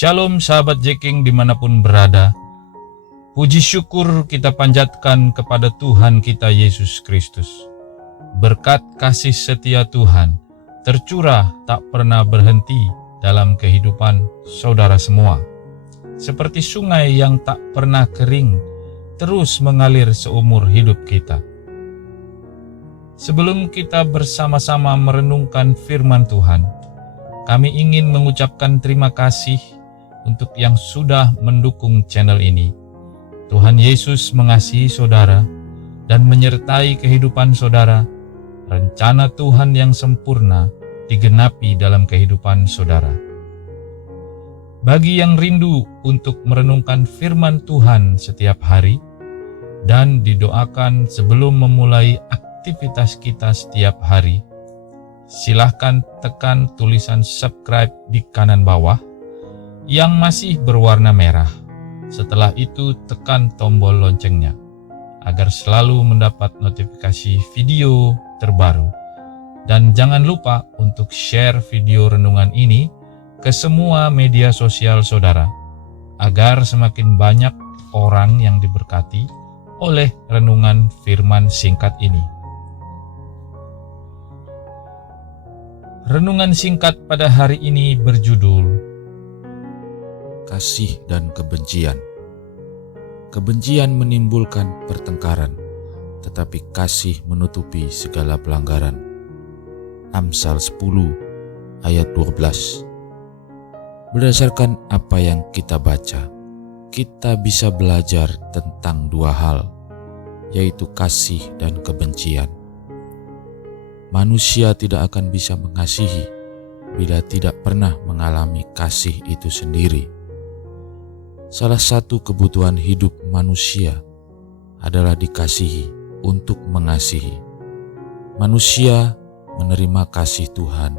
Shalom sahabat Jeking dimanapun berada. Puji syukur kita panjatkan kepada Tuhan kita Yesus Kristus. Berkat kasih setia Tuhan tercurah tak pernah berhenti dalam kehidupan saudara semua. Seperti sungai yang tak pernah kering, terus mengalir seumur hidup kita. Sebelum kita bersama-sama merenungkan firman Tuhan, kami ingin mengucapkan terima kasih untuk yang sudah mendukung channel ini. Tuhan Yesus mengasihi saudara dan menyertai kehidupan saudara. Rencana Tuhan yang sempurna digenapi dalam kehidupan saudara. Bagi yang rindu untuk merenungkan firman Tuhan setiap hari dan didoakan sebelum memulai aktivitas kita setiap hari, silahkan tekan tulisan subscribe di kanan bawah yang masih berwarna merah. Setelah itu tekan tombol loncengnya agar selalu mendapat notifikasi video terbaru. Dan jangan lupa untuk share video renungan ini ke semua media sosial saudara agar semakin banyak orang yang diberkati oleh renungan firman singkat ini. Renungan singkat pada hari ini berjudul Kasih dan kebencian. Kebencian menimbulkan pertengkaran, tetapi kasih menutupi segala pelanggaran. Amsal 10 ayat 12. Berdasarkan apa yang kita baca, kita bisa belajar tentang dua hal, yaitu kasih dan kebencian. Manusia tidak akan bisa mengasihi bila tidak pernah mengalami kasih itu sendiri. Salah satu kebutuhan hidup manusia adalah dikasihi untuk mengasihi. Manusia menerima kasih Tuhan,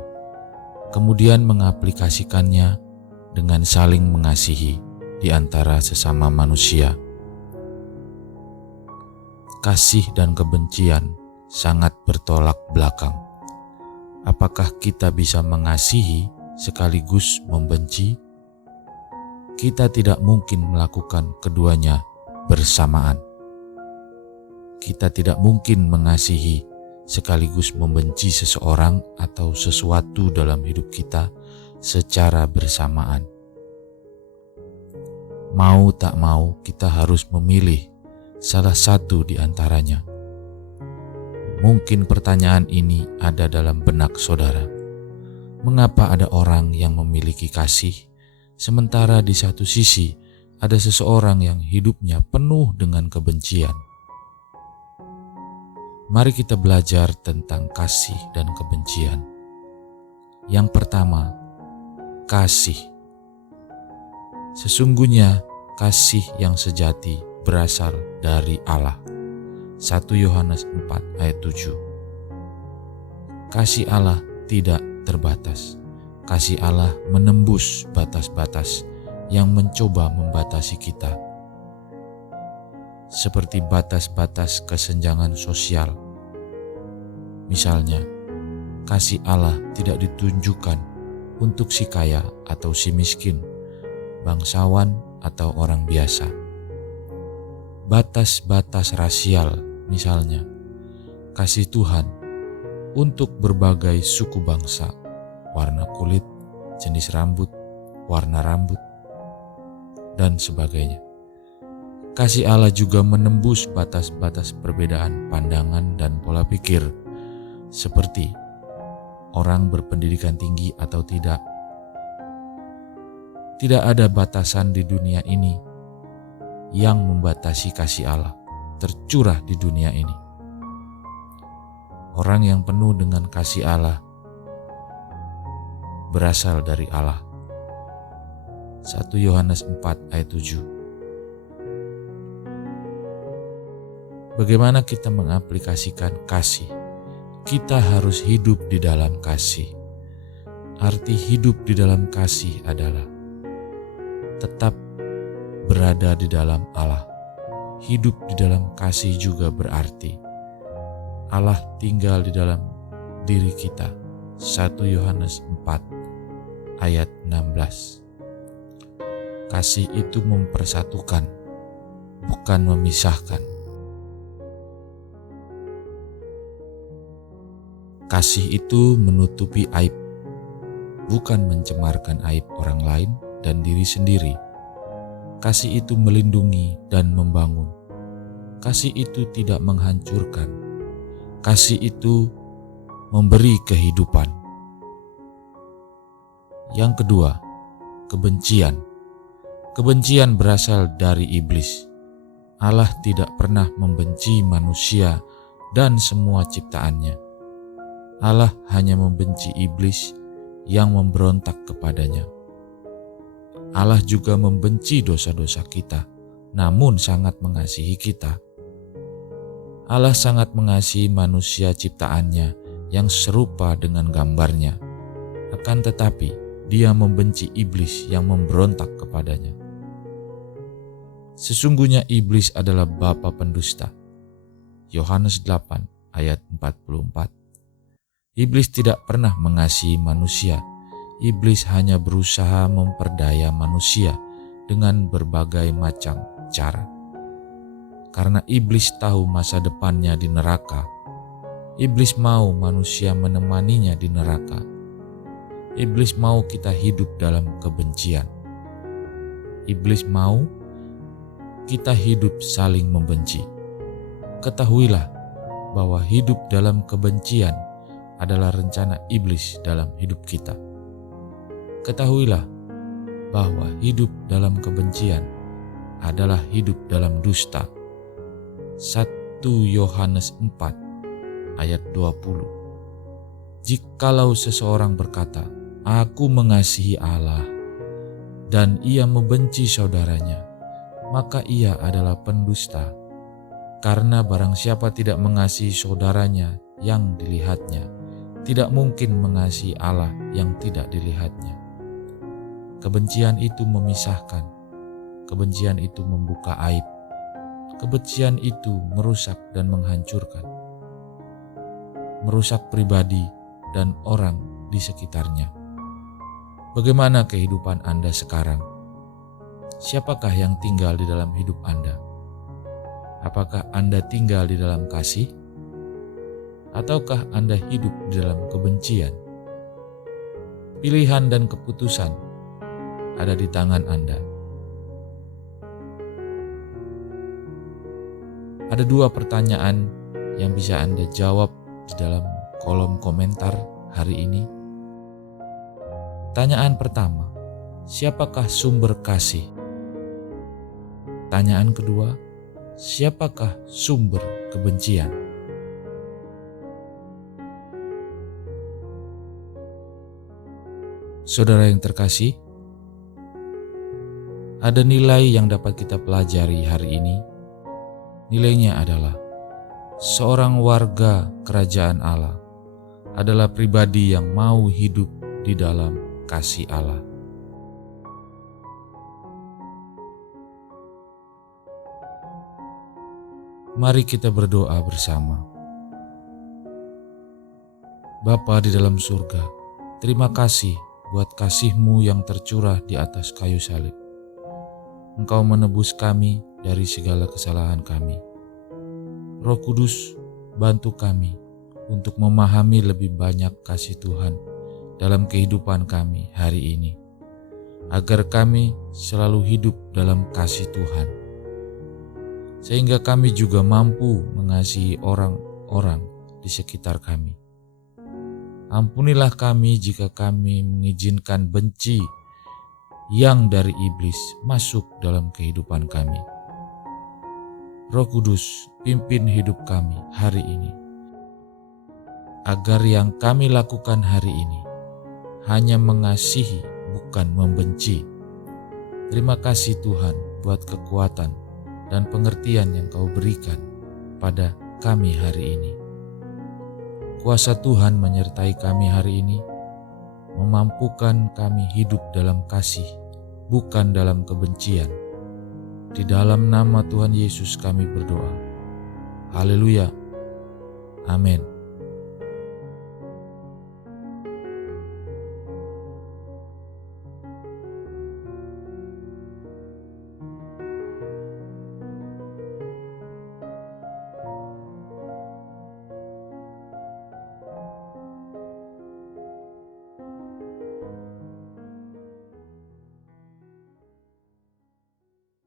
kemudian mengaplikasikannya dengan saling mengasihi di antara sesama manusia. Kasih dan kebencian sangat bertolak belakang. Apakah kita bisa mengasihi sekaligus membenci? Kita tidak mungkin melakukan keduanya bersamaan. Kita tidak mungkin mengasihi sekaligus membenci seseorang atau sesuatu dalam hidup kita secara bersamaan. Mau tak mau, kita harus memilih salah satu di antaranya. Mungkin pertanyaan ini ada dalam benak saudara. Mengapa ada orang yang memiliki kasih, sementara di satu sisi ada seseorang yang hidupnya penuh dengan kebencian? Mari kita belajar tentang kasih dan kebencian. Yang pertama, kasih. Sesungguhnya kasih yang sejati berasal dari Allah. 1 Yohanes 4 ayat 7. Kasih Allah tidak terbatas. Kasih Allah menembus batas-batas yang mencoba membatasi kita, seperti batas-batas kesenjangan sosial. Misalnya, kasih Allah tidak ditunjukkan untuk si kaya atau si miskin, bangsawan atau orang biasa. Batas-batas rasial, misalnya, kasih Tuhan untuk berbagai suku bangsa, warna kulit, jenis rambut, warna rambut, dan sebagainya. Kasih Allah juga menembus batas-batas perbedaan pandangan dan pola pikir, seperti orang berpendidikan tinggi atau tidak. Tidak ada batasan di dunia ini yang membatasi kasih Allah tercurah di dunia ini. Orang yang penuh dengan kasih Allah berasal dari Allah. 1 Yohanes 4 ayat 7. Bagaimana kita mengaplikasikan kasih? Kita harus hidup di dalam kasih. Arti hidup di dalam kasih adalah tetap berada di dalam Allah. Hidup di dalam kasih juga berarti Allah tinggal di dalam diri kita. 1 Yohanes 4 ayat 16. Kasih itu mempersatukan, bukan memisahkan. Kasih itu menutupi aib, bukan mencemarkan aib orang lain dan diri sendiri. Kasih itu melindungi dan membangun. Kasih itu tidak menghancurkan. Kasih itu memberi kehidupan. Yang kedua, kebencian. Kebencian berasal dari iblis. Allah tidak pernah membenci manusia dan semua ciptaannya. Allah hanya membenci iblis yang memberontak kepadanya. Allah juga membenci dosa-dosa kita, namun sangat mengasihi kita. Allah sangat mengasihi manusia ciptaannya yang serupa dengan gambarnya. Akan tetapi, Dia membenci iblis yang memberontak kepadanya. Sesungguhnya iblis adalah bapa pendusta. Yohanes 8 ayat 44. Iblis tidak pernah mengasihi manusia. Iblis hanya berusaha memperdaya manusia dengan berbagai macam cara. Karena iblis tahu masa depannya di neraka, iblis mau manusia menemaninya di neraka. Iblis mau kita hidup dalam kebencian. Iblis mau kita hidup saling membenci. Ketahuilah bahwa hidup dalam kebencian adalah rencana iblis dalam hidup kita. Ketahuilah bahwa hidup dalam kebencian adalah hidup dalam dusta. 1 Yohanes 4 ayat 20. Jikalau seseorang berkata, "Aku mengasihi Allah," dan ia membenci saudaranya, maka ia adalah pendusta. Karena barang siapa tidak mengasihi saudaranya yang dilihatnya, tidak mungkin mengasihi Allah yang tidak dilihatnya. Kebencian itu memisahkan. Kebencian itu membuka aib. Kebencian itu merusak dan menghancurkan. Merusak pribadi dan orang di sekitarnya. Bagaimana kehidupan Anda sekarang? Siapakah yang tinggal di dalam hidup Anda? Apakah Anda tinggal di dalam kasih? Ataukah Anda hidup di dalam kebencian? Pilihan dan keputusan ada di tangan Anda. Ada 2 pertanyaan yang bisa Anda jawab di dalam kolom komentar hari ini. Pertanyaan pertama, siapakah sumber kasih? Pertanyaan kedua, siapakah sumber kebencian? Saudara yang terkasih, ada nilai yang dapat kita pelajari hari ini. Nilainya adalah seorang warga kerajaan Allah adalah pribadi yang mau hidup di dalam kasih Allah. Mari kita berdoa bersama. Bapa di dalam surga, terima kasih buat kasih-Mu yang tercurah di atas kayu salib. Engkau menebus kami dari segala kesalahan kami. Roh Kudus, bantu kami untuk memahami lebih banyak kasih Tuhan dalam kehidupan kami hari ini, agar kami selalu hidup dalam kasih Tuhan, sehingga kami juga mampu mengasihi orang-orang di sekitar kami. Ampunilah kami jika kami mengizinkan benci yang dari iblis masuk dalam kehidupan kami. Roh Kudus, pimpin hidup kami hari ini, agar yang kami lakukan hari ini hanya mengasihi, bukan membenci. Terima kasih Tuhan buat kekuatan dan pengertian yang Kau berikan pada kami hari ini. Kuasa Tuhan menyertai kami hari ini, memampukan kami hidup dalam kasih, bukan dalam kebencian. Di dalam nama Tuhan Yesus kami berdoa. Haleluya. Amin.